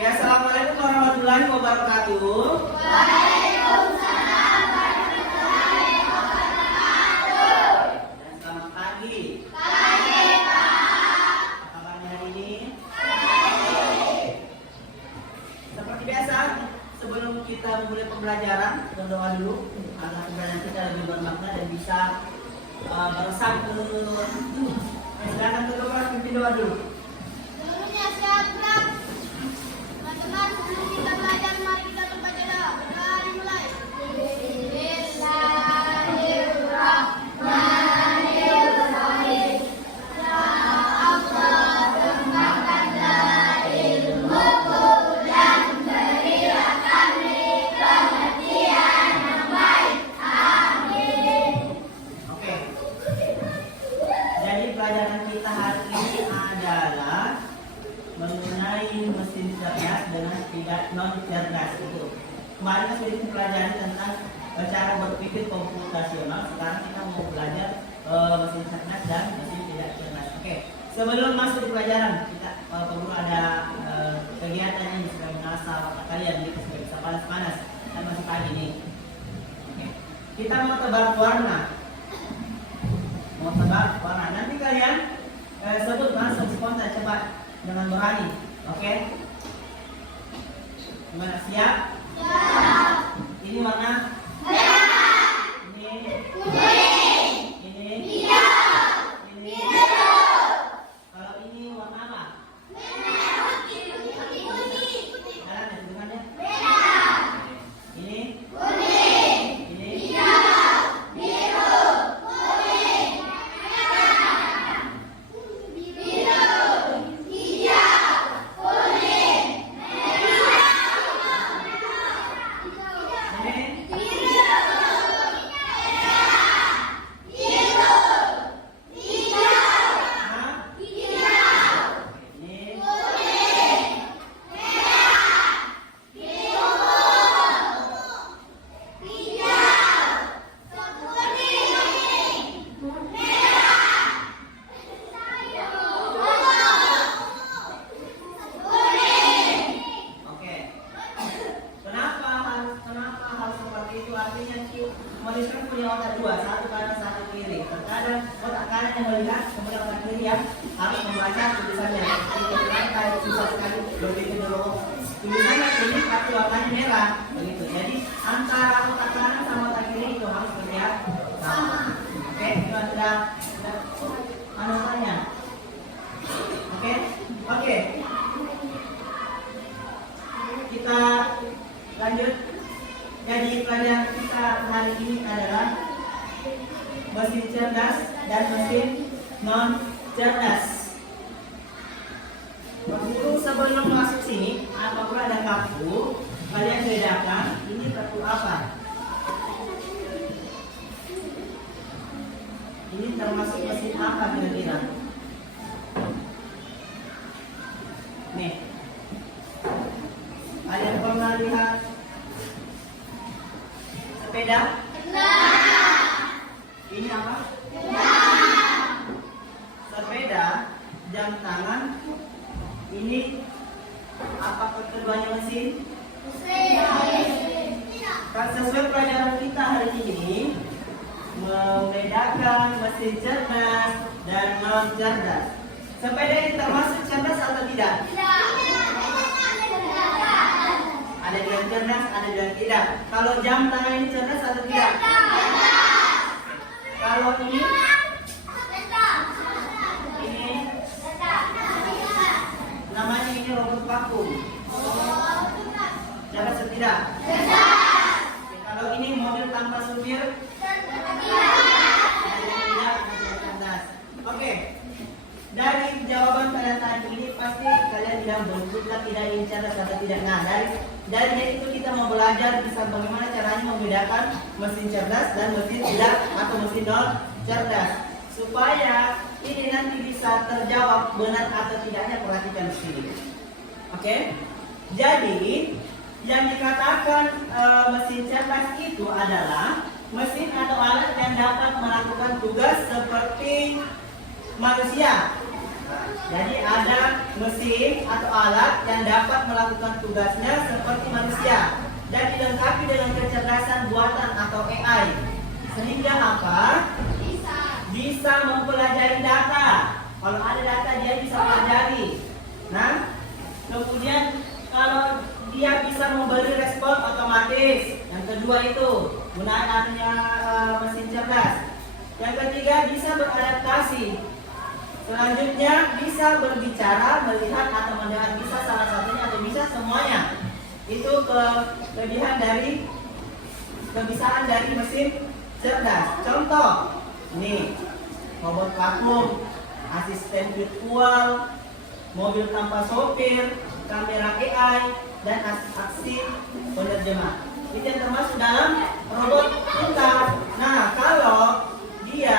Ya, assalamualaikum warahmatullahi wabarakatuh. Waalaikumsalam warahmatullahi wabarakatuh. Dan selamat pagi. Pagi, Pak. Apa kabarnya hari ini? Baik. Seperti biasa, sebelum kita mulai pembelajaran, berdoa dulu agar pembelajaran kita lebih bermakna dan bisa bersatu. Silakan berdoa, pimpin doa dulu. Dulunya siap. Teman-teman, sebelum kita belajar, mari kita berbaca doa. Berdoa dimulai. Bismillahirrahmanirrahim. Ya Allah, kembangkanlah ilmuku dan berilah kami pengertian yang baik. Amin. Oke. Jadi pelajaran kita hari ini adalah mengenai mesin cerdas dengan tidak non cerdas itu. Kemarin kita sudah pelajari tentang cara berpikir komputasional. Sekarang kita mau belajar mesin cerdas dan mesin tidak cerdas. Oke. Sebelum masuk di pelajaran, kita perlu ada kegiatan yang bisa mengasah otak kalian. Jadi kita bisa panas-panas dan masih pagi nih. Oke. Kita mau tebak warna. Mau tebak warna. Nanti kalian sebut langsung spontan cepat dengan berani. Oke? Gimana, siap? Siap. Ini warna merah. Ini kuning. Ini hijau. Ini biru. Kalau ini warna apa? Merah. Kuning. Jalan ya sebenarnya. Merah. Ini kuning. Ini hijau. Biru. Kuning. Merah. Biru. Hijau. Kuning. Oke. Kenapa harus seperti itu? Artinya manusia punya otak dua, satu kanan satu kiri. Terkadang otak kanan yang melihat, kemudian otak kiri yang harus membaca tulisannya. Itu susah sekali berpikir dulu. Tulisannya kuning tapi warnanya merah, begitu. Jadi antara otak kanan sama otak kiri itu harus bekerja sama. Oke, itu ada tanya. Oke, oke. Kita lanjut. Jadi pelajaran kita hari ini adalah mesin cerdas dan mesin non cerdas. Waktu sebelum masuk sini, apabila ada kartu, kalian bedakan ini kartu apa? Ini termasuk mesin apa kira-kira? Nih, kalian pernah lihat sepeda? Ini apa? Sepeda, jam tangan. Ini apa keduanya mesin? Kan sesuai pelajaran kita hari ini membedakan mesin cerdas dan non cerdas. Sepeda ini termasuk cerdas atau tidak? Ada yang cerdas, ada yang tidak. Kalau jam tangan ini cerdas atau tidak? Kalau ini namanya ini robot vakum. Cerdas atau tidak? Kalau ini mobil tanpa supir? Tidak. Oke. Dari jawaban pada tadi ini pasti kalian tidak beruntuklah tidak ingin cerdas atau tidak. Nah, dari itu kita mau belajar bisa bagaimana caranya membedakan mesin cerdas dan mesin tidak atau mesin non cerdas. Supaya ini nanti bisa terjawab benar atau tidaknya, perhatikan di sini. Oke? Jadi yang dikatakan mesin cerdas itu adalah mesin atau alat yang dapat melakukan tugas seperti manusia. Jadi ada mesin atau alat yang dapat melakukan tugasnya seperti manusia dan dilengkapi dengan kecerdasan buatan atau AI. Sehingga apa? Bisa mempelajari data. Kalau ada data dia bisa pelajari. Nah, kemudian kalau dia bisa memberi respon otomatis. Yang kedua itu gunaan adanya mesin cerdas. Yang ketiga bisa beradaptasi. Selanjutnya bisa berbicara, melihat atau mendengar, bisa salah satunya atau bisa semuanya. Itu kelebihan dari kebisaan dari mesin cerdas. Contoh, ini robot vakum, asisten virtual, mobil tanpa sopir, kamera AI, dan aksi penerjemah. Itu yang termasuk dalam robot pintar. Nah, kalau dia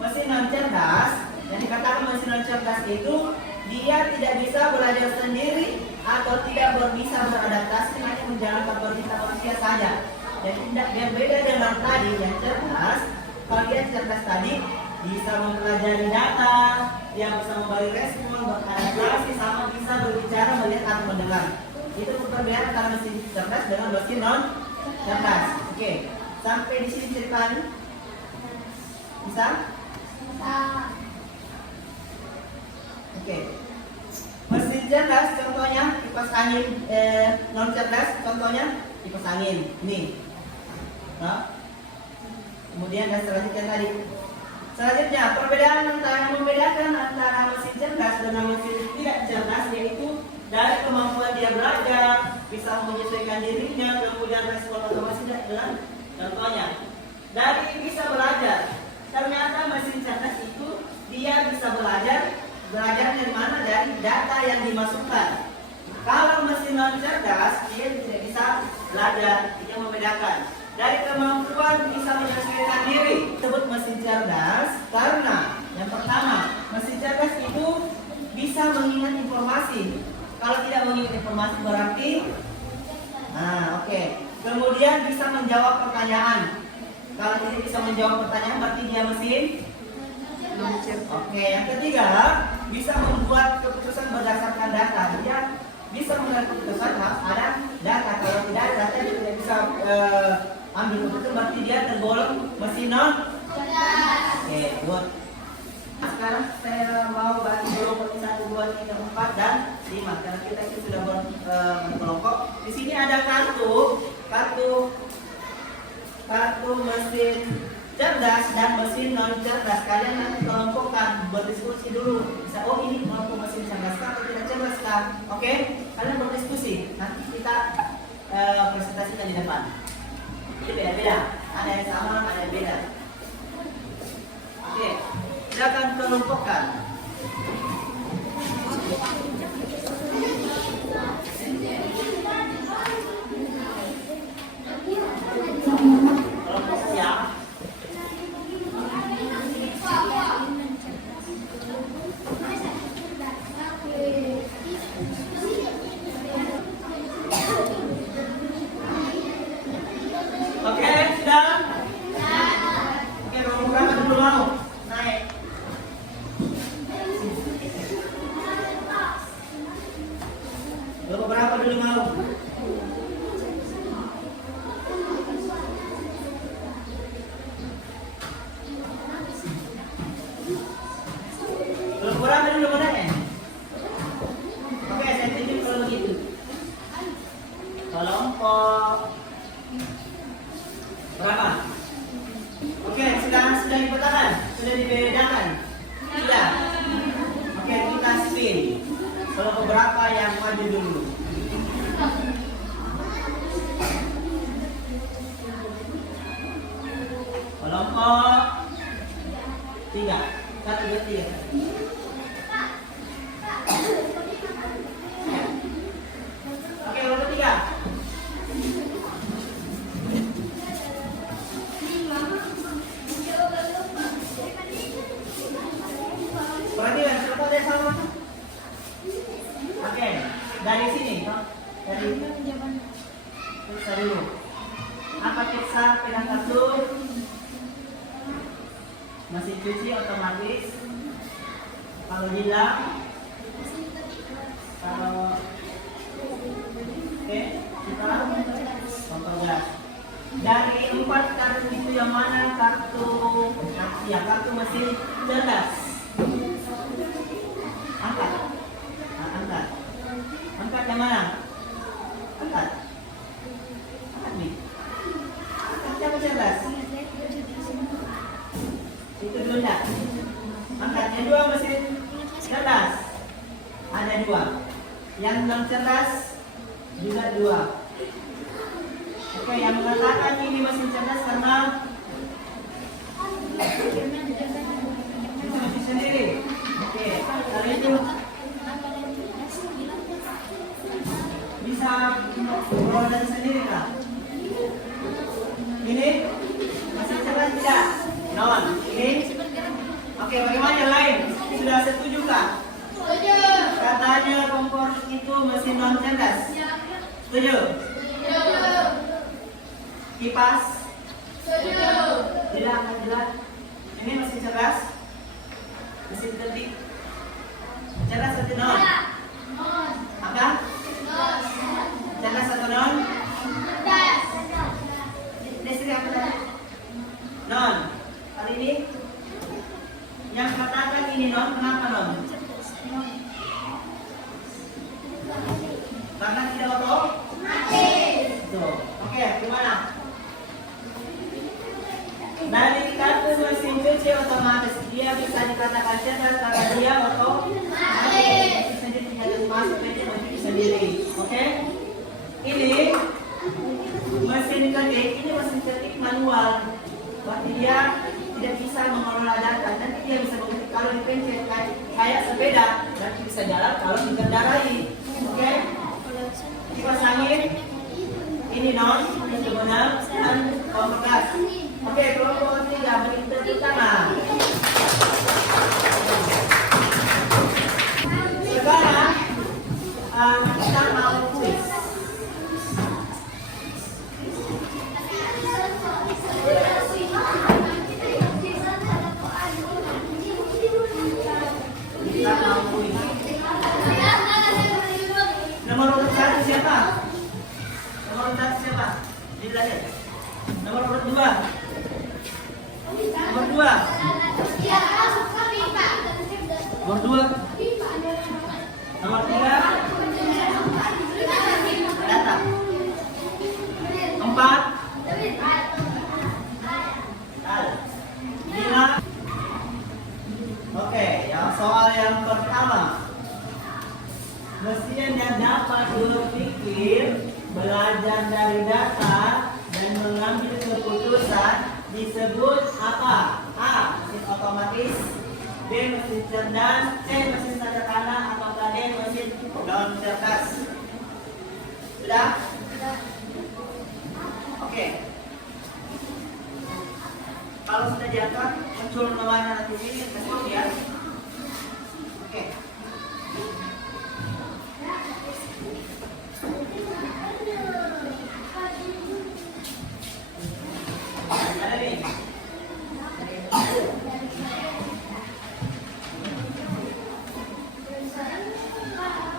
mesin non cerdas, yang dikatakan mesin non cerdas itu dia tidak bisa belajar sendiri atau tidak bisa beradaptasi, hanya menjalankan perintah manusia saja. Jadi tidak berbeda dengan tadi yang cerdas. Kalau dia cerdas tadi bisa mempelajari data, dia bisa memberi respon, beradaptasi, sama bisa berbicara, melihat atau mendengar. Itu perbedaan antara mesin cerdas dengan mesin non cerdas. Oke, sampai di sini ceritanya. Bisa? Oke. Mesin cerdas contohnya kipas angin, non cerdas contohnya kipas angin. Ini. Nah. Kemudian dan selanjutnya tadi. Selanjutnya perbedaan yang membedakan antara mesin cerdas dengan mesin tidak cerdas yaitu dari kemampuan dia belajar, bisa menyesuaikan dirinya, kemudian respon otomatis dengan contohnya. Dari bisa belajar. Ternyata mesin cerdas itu dia bisa belajarnya dari mana? Dari data yang dimasukkan. Kalau mesin non cerdas dia tidak bisa belajar, itu yang membedakan. Dari kemampuan bisa menyesuaikan diri disebut mesin cerdas karena yang pertama mesin cerdas itu bisa mengingat informasi. Kalau tidak mengingat informasi berarti oke. Kemudian bisa menjawab pertanyaan. Kalau tidak bisa menjawab pertanyaan berarti dia mesin. Oke, yang ketiga bisa membuat keputusan berdasarkan data. Dia bisa membuat keputusan harus ada data. Kalau tidak ada data dia tidak bisa ambil keputusan, berarti dia tergolong mesin non cerdas. Oke, good. Sekarang saya mau bahas dulu 1, 2, 3, 4 dan 5 karena kita itu sudah berkelompok. Di sini ada kartu mesin cerdas dan mesin non cerdas. Kalian nanti kelompokkan, berdiskusi dulu. Bisa, oh ini kelompok mesin cerdas atau tidak cerdas kah? Oke, kalian berdiskusi. Nanti kita presentasikan di depan. Ini beda-beda. Ada yang sama, ada yang beda. Oke, silakan kelompokkan. Kelompok siap. Oke, sudah? Oke, nomor berapa dulu mau? Naik. Nomor berapa dulu mau? Nomor berapa dulu mau naik? Oke, saya tunjuk kalau begitu. Kelompok berapa? Oke, sudah dipetakan, sudah dibedakan. Sudah. Oke, kita spin. Kelompok berapa yang maju dulu? Kelompok 3. 1, 2, 3. Oke, kelompok 3. Perhatikan, contoh ada sama. Oke, dari sini, dari periksa dulu. Apa periksa pegang kartu? Mesin cuci otomatis. Kalau hilang, kalau oke, kita contoh gas. Dari 4 kartu itu yang mana kartu mesin cerdas? Angkat. Nah, angkat. Angkat yang mana? Angkat. Angkat nih. Angkat siapa cerdas? Itu dulu enggak? Angkat yang 2 mesin cerdas. Ada 2. Yang non cerdas juga 2. Oke, yang mengatakan ini mesin cerdas karena itu mesin sendiri. Oke, kalau itu bisa berolah sendiri kah? Ini mesin cerdas tidak? Non. Ini? Oke, bagaimana yang lain? Sudah setuju kah? Setuju. Katanya kompor itu mesin non cerdas. Setuju? Setuju. Kipas? Setuju. Jelas. Ini mesin cerdas? Mesin ketik? Cerdas atau non? Non. Apa? Non. Cerdas atau non? Cerdas. Destri apa tadi? Non. Kali ini yang katakan ini non, kenapa non? Karena tidak otomatis. Tuh. Oke, gimana? Dari kartu mesin cuci otomatis dia bisa dikatakan cerdas karena dia otomatis. Sendiri tinggal masuk meja mencuci sendiri. Oke? Ini mesin ketik manual. Berarti dia tidak bisa mengelola data. Nanti dia bisa kalau dipencet kayak sepeda, nanti bisa jalan kalau dikendarai. Oke? Kipas angin ini non, itu benar dan kompor gas. Oke, kelompok 3 beri tepuk tangan. Sekarang kita mau kuis. Kita mau kuis. Nomor urut 1 siapa? Nomor urut 1 siapa? Dilihat. Nomor urut 2. Nomor 2. Nomor 2. Nomor 3. Data. 4. 5. Oke, yang soal yang pertama. Mestinya dapat berpikir, belajar dari data, dan mengambil keputusan disebut apa? A. Mesin otomatis, B. Mesin cerdas, C. Mesin sederhana, atau D. Mesin non cerdas. Sudah? Oke. Kalau sudah diangkat, muncul namanya nanti ini, kasih ya. Oke. Ada nih.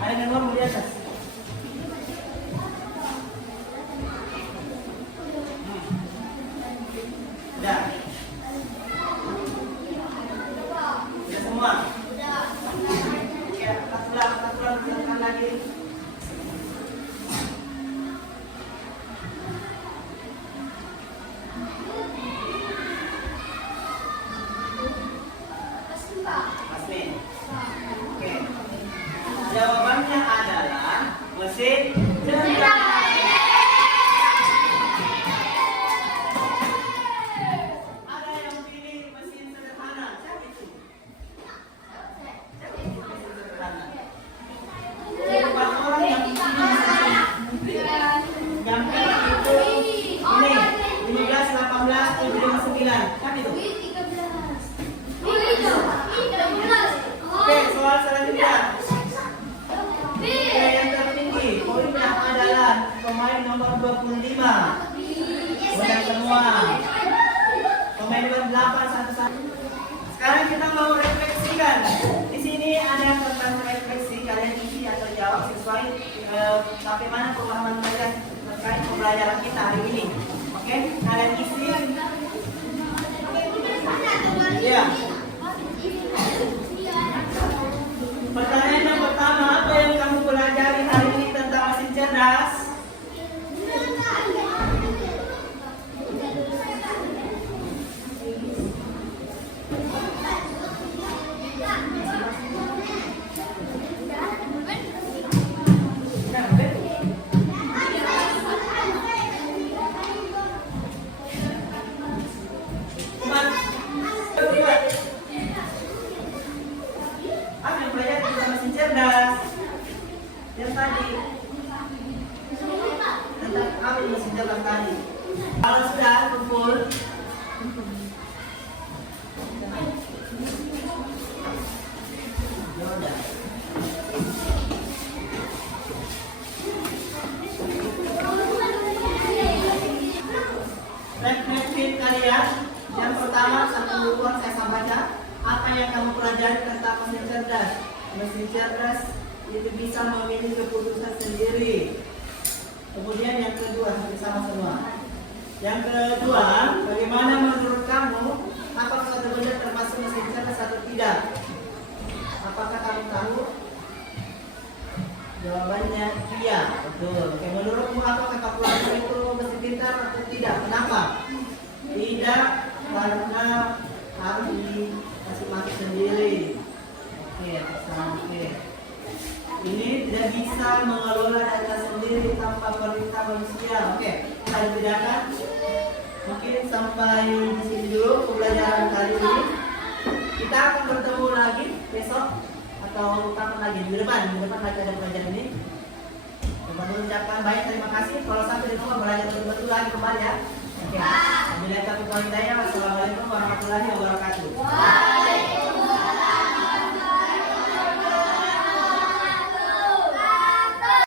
Ada nomor di atas. Udah. Udah semua. Oke, angkat lagi. Asmin. Oke. Jawabannya adalah mesin cerdas. Ada yang pilih mesin sederhana. Siapa itu? Siapa itu mesin sederhana? 4 orang yang pilih yang pilih itu ini 15, 18, 79. Kan itu? Oke, soal selanjutnya. Oke, yang tertinggi poinnya adalah pemain nomor 25. Menang semua. Pemain nomor 8 satu-satu. Sekarang kita mau refleksikan. Di sini sampai mana pemahaman kalian terkait pembelajaran kita hari ini? Oke, kalian isi. Ya. Pertanyaan yang pertama, apa yang kamu pelajari hari ini tentang mesin cerdas? Apa yang pelajari tentang mesin cerdas? Yang tadi tentang apa yang mesin cerdas tadi? Kalau sudah kumpul, ya udah. Refleksi kalian. Yang pertama, satu bukuan saya baca. Apa yang kamu pelajari tentang mesin cerdas? Mesin cerdas itu bisa memilih keputusan sendiri. Kemudian yang kedua, sama semua. Yang kedua, bagaimana menurut kamu? Apakah suatu benda termasuk mesin cerdas atau tidak? Apakah kamu tahu? Jawabannya iya, betul. Oke, menurutmu apakah kalkulator itu mesin pintar atau tidak? Kenapa? Tidak, karena harus dikasih masuk sendiri. Oke, oke. Ini tidak bisa mengelola data sendiri tanpa perintah manusia. Oke, kita bedakan. Mungkin sampai di sini dulu pembelajaran kali ini. Kita akan bertemu lagi besok atau kapan lagi di depan lagi ada pelajaran ini. Coba ucapkan baik, terima kasih. Kalau sampai di rumah belajar betul-betul lagi kembali ya. Oke. Wabillahi taufiq wal hidayah. Wassalamualaikum warahmatullahi wabarakatuh.